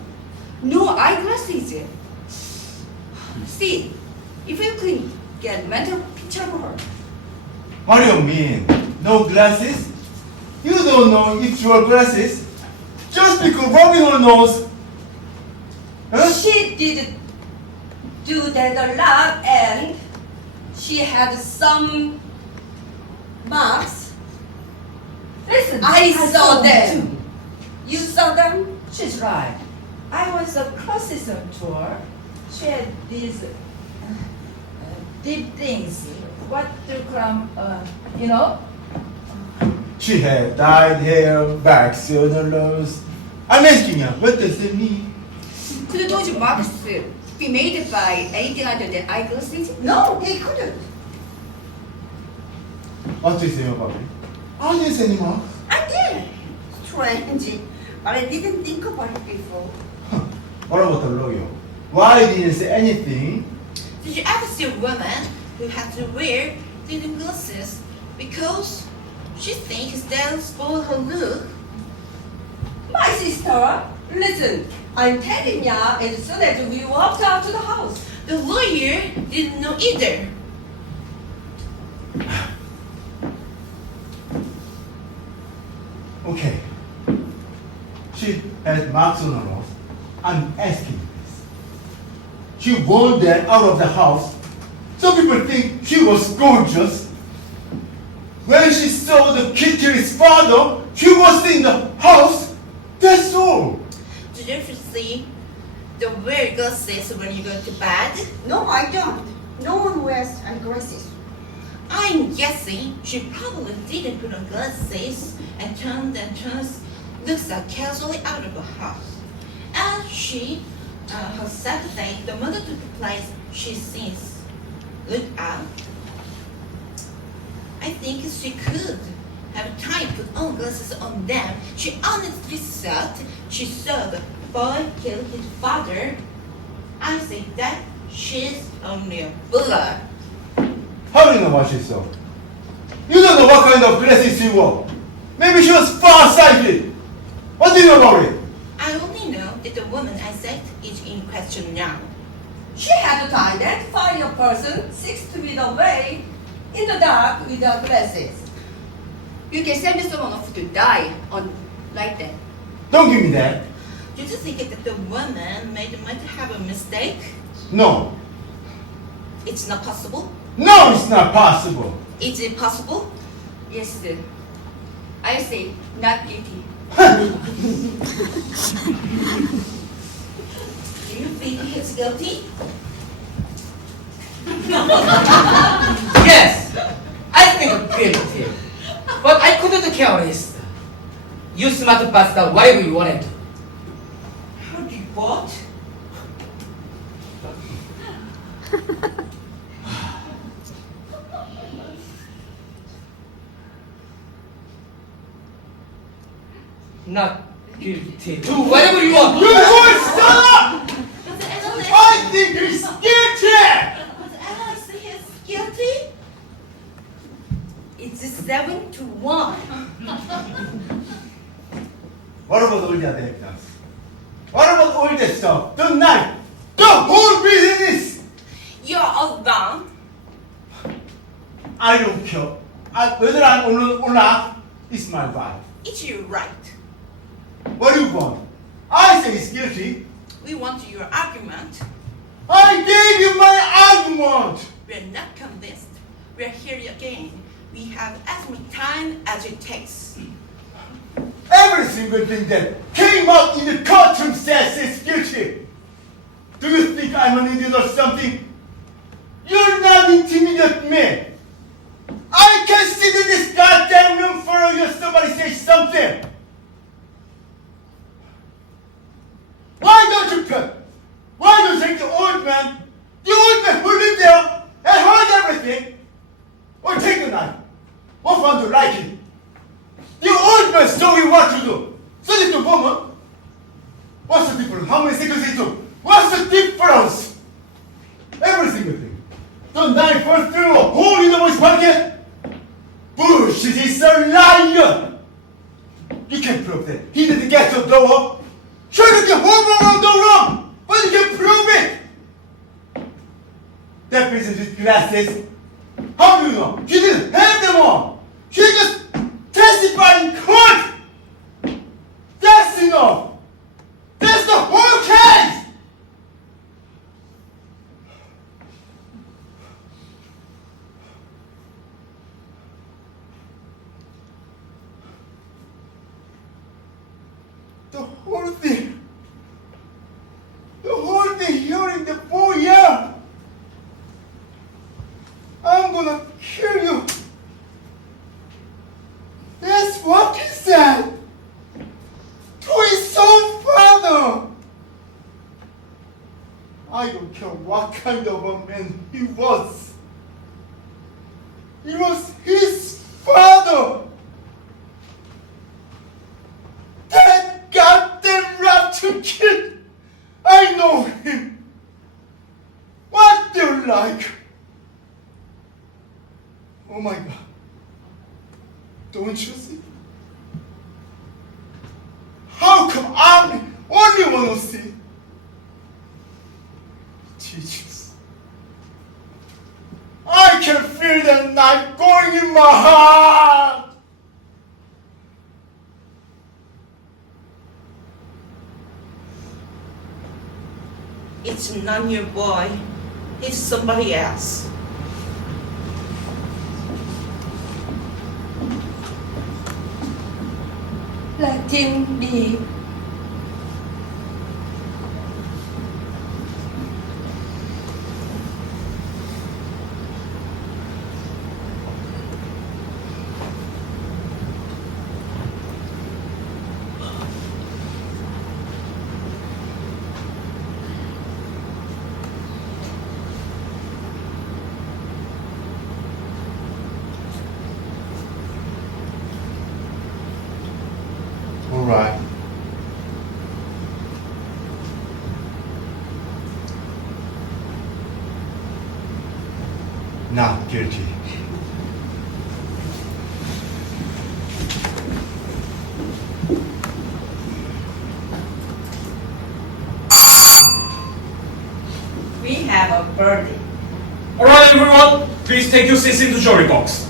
No eyeglasses. See, if you could get a mental picture of her. What do you mean? No glasses? You don't know if you are glasses just because rubbing her nose. Huh? She did do that a lot, and she had some marks. Listen, I saw them. too. You saw them? She's right. I was the closest to her. She had these deep things. What do you call you know? She had dyed hair, wax on her nose. I'm asking you, what does that mean? Could those marks be made by anything other than eyeglasses? No, they couldn't. What do you say about it? I didn't say any marks. I did. Strange. But I didn't think about it before. What about the lawyer? Why didn't you say anything? Did you ever see a woman who had to wear thin glasses because she thinks that'll spoil her look? My sister, listen. I'm telling ya as soon as we walked out to the house. The lawyer didn't know either. Okay. She had marks on her nose. I'm asking you this. She wore that out of the house. Some people think she was gorgeous. When she saw the kid kill his father, she was in the house. That's all. Did you ever see the wear glasses when you go to bed? No, I don't. No one wears eyeglasses. I'm guessing she probably didn't put on glasses and turns looks like casually out of the house. And she herself said the mother took the place she sees. Look out. I think she could have time to put on glasses on them. She honestly thought she saw the boy kill his father. I say that she's only a bullet. How do you know what she saw? You don't know what kind of glasses she wore. Maybe she was far-sighted. What do you know about it? I only know that the woman I said is in question now. She had to identify a person 6 feet away in the dark without glasses. You can send someone off to die on like that. Don't give me that. Do you think that the woman might have a mistake? No. It's not possible? No, it's not possible. Is it possible? Yes, sir. I say not guilty. Do you think he is guilty? Yes, I think guilty. But I couldn't care less. You smart bastard, whatever you wanted. What do you what? Not guilty. Do whatever you want. You would stop! But the analyst, I think he's guilty! but the analyst is guilty? It's 7-1. What about all the other evidence? What about all that stuff? The knife! The whole business! You're all wrong. I don't care. Whether I'm or not, it's my right. It's your right. What do you want? I say he's guilty. We want your argument. I gave you my argument! We're not convinced. We're here again. We have as much time as it takes. Every single thing that came up in the courtroom says he's guilty. Do you think I'm an idiot or something? You're not intimidating me. I can sit in this goddamn room for you if somebody says something. Why don't you cut? Why don't you take the old man who lived there and heard everything? Or take the knife? Or found to like it? The old man told you what to do. So did the woman. What's the difference? How many seconds it took? What's the difference? Every single thing. The knife first through a hole in the boy's pocket. Bullshit, he's a liar. You can prove that he didn't get to blow up. Sure, you can hold wrong, but you can prove it. That person with glasses. How do you know? He didn't have them on. He just testified in court. That's enough. That's the whole case. The whole thing here in the foyer. I'm gonna kill you. That's what he said to his own father. I don't care what kind of a man he was. He was his father. That goddamn rotten kid. I know him. What they're like. Oh my God. Don't you see? How come I'm the only one who see? Jesus. I can feel the knife going in my heart. It's not your boy. It's somebody else. Let him be. All right. Not guilty. We have a verdict. Alright everyone, please take your seats in the jury box.